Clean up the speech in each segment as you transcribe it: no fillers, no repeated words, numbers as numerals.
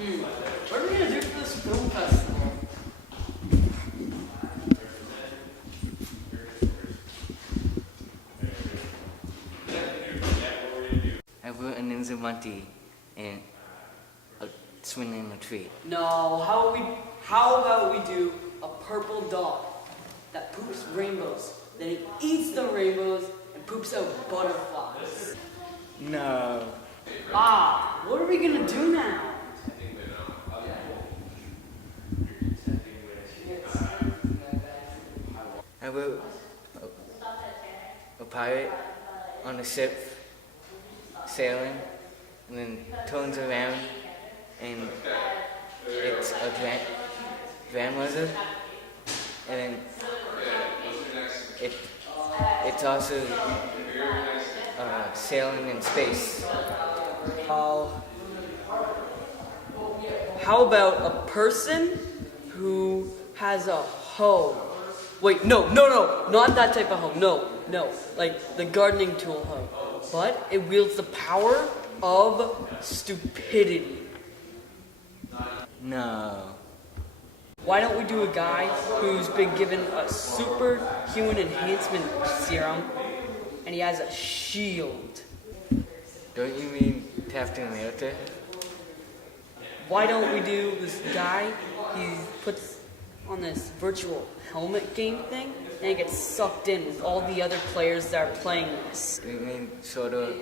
What are we gonna do for this film festival? I put a ninja monkey and swinging in a tree. No, how about we do a purple dog that poops rainbows, then he eats the rainbows and poops out butterflies. No. What are we gonna do now? I put a pirate on a ship sailing and then turns around and it's a grandmother and then it's also sailing in space. How about a person who has a hoe? Wait, no, not that type of hoe. No, like the gardening tool hoe. But it wields the power of stupidity. No. Why don't we do a guy who's been given a superhuman enhancement serum and he has a shield? Don't you mean Captain America? Why don't we do this guy, he puts on this virtual helmet game thing and he gets sucked in with all the other players that are playing this. Do you mean sort of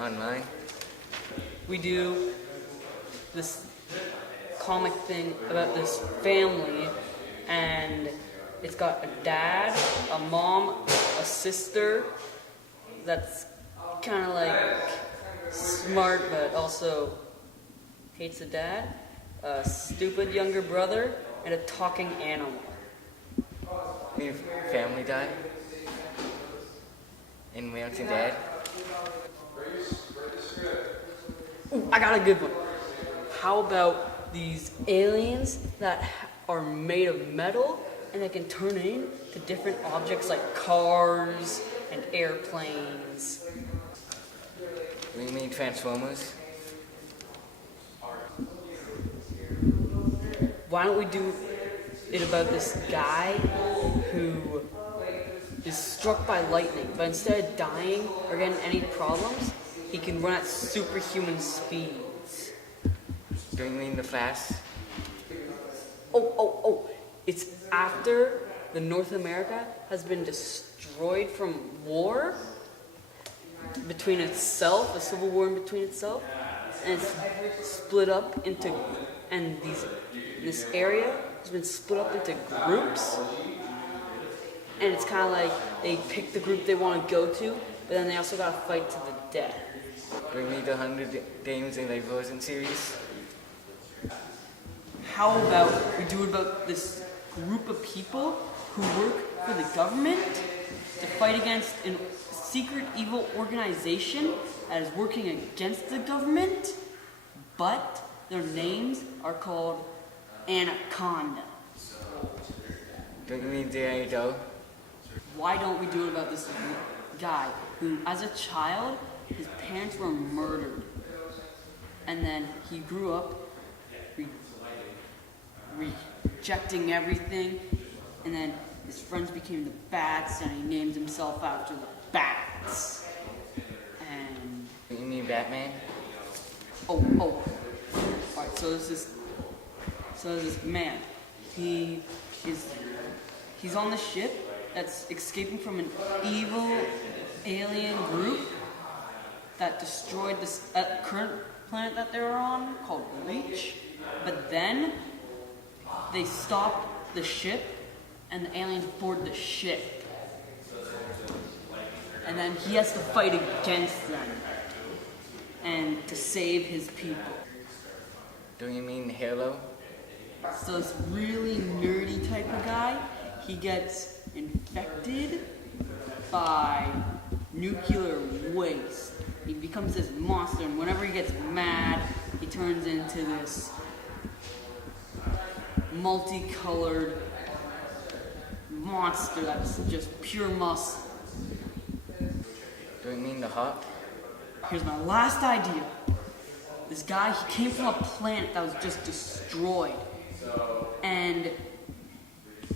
online? We do this comic thing about this family and it's got a dad, a mom, a sister that's kind of like smart but also hates the dad, a stupid younger brother, and a talking animal. You mean Family Guy? And American Dad? Ooh, I got a good one. How about these aliens that are made of metal and they can turn into different objects like cars and airplanes? Do you mean Transformers? Why don't we do it about this guy who is struck by lightning, but instead of dying or getting any problems, he can run at superhuman speeds. Do you mean The Flash? Oh, it's after the North America has been destroyed from war between itself, a civil war in between itself, and it's split up into, and this area has been split up into groups, and it's kind of like they pick the group they want to go to, but then they also got to fight to the death. Do you mean the 100 Games in the Frozen series? How about we do it about this group of people who work for the government to fight against a secret evil organization that is working against the government, but their names are called Anaconda. Don't you mean G.I. Joe? Why don't we do it about this guy who, as a child, his parents were murdered, and then he grew up rejecting everything, and then his friends became the bats, and he named himself after the bats. And Do you mean Batman? Alright, so there's this man. He's on the ship that's escaping from an evil alien group that destroyed this current planet that they were on, called Reach. But then they stopped the ship, and the aliens board the ship. And then he has to fight against them and to save his people. Do you mean Halo? So this really nerdy type of guy, he gets infected by nuclear waste. He becomes this monster, and whenever he gets mad, he turns into this multicolored monster that's just pure muscle. Do you mean the Hawk? Here's my last idea. This guy, he came from a planet that was just destroyed. And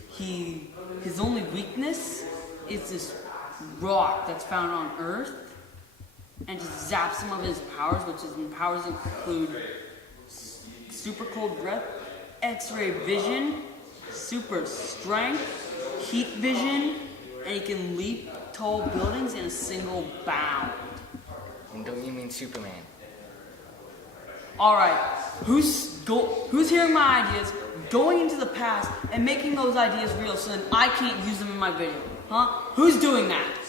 his only weakness is this rock that's found on Earth, and just zaps him of his powers, which his powers include super cold breath, X-ray vision, super strength, heat vision, and he can leap tall buildings in a single bound. And don't you mean Superman? Alright, who's hearing my ideas, going into the past, and making those ideas real so then I can't use them in my video? Huh? Who's doing that?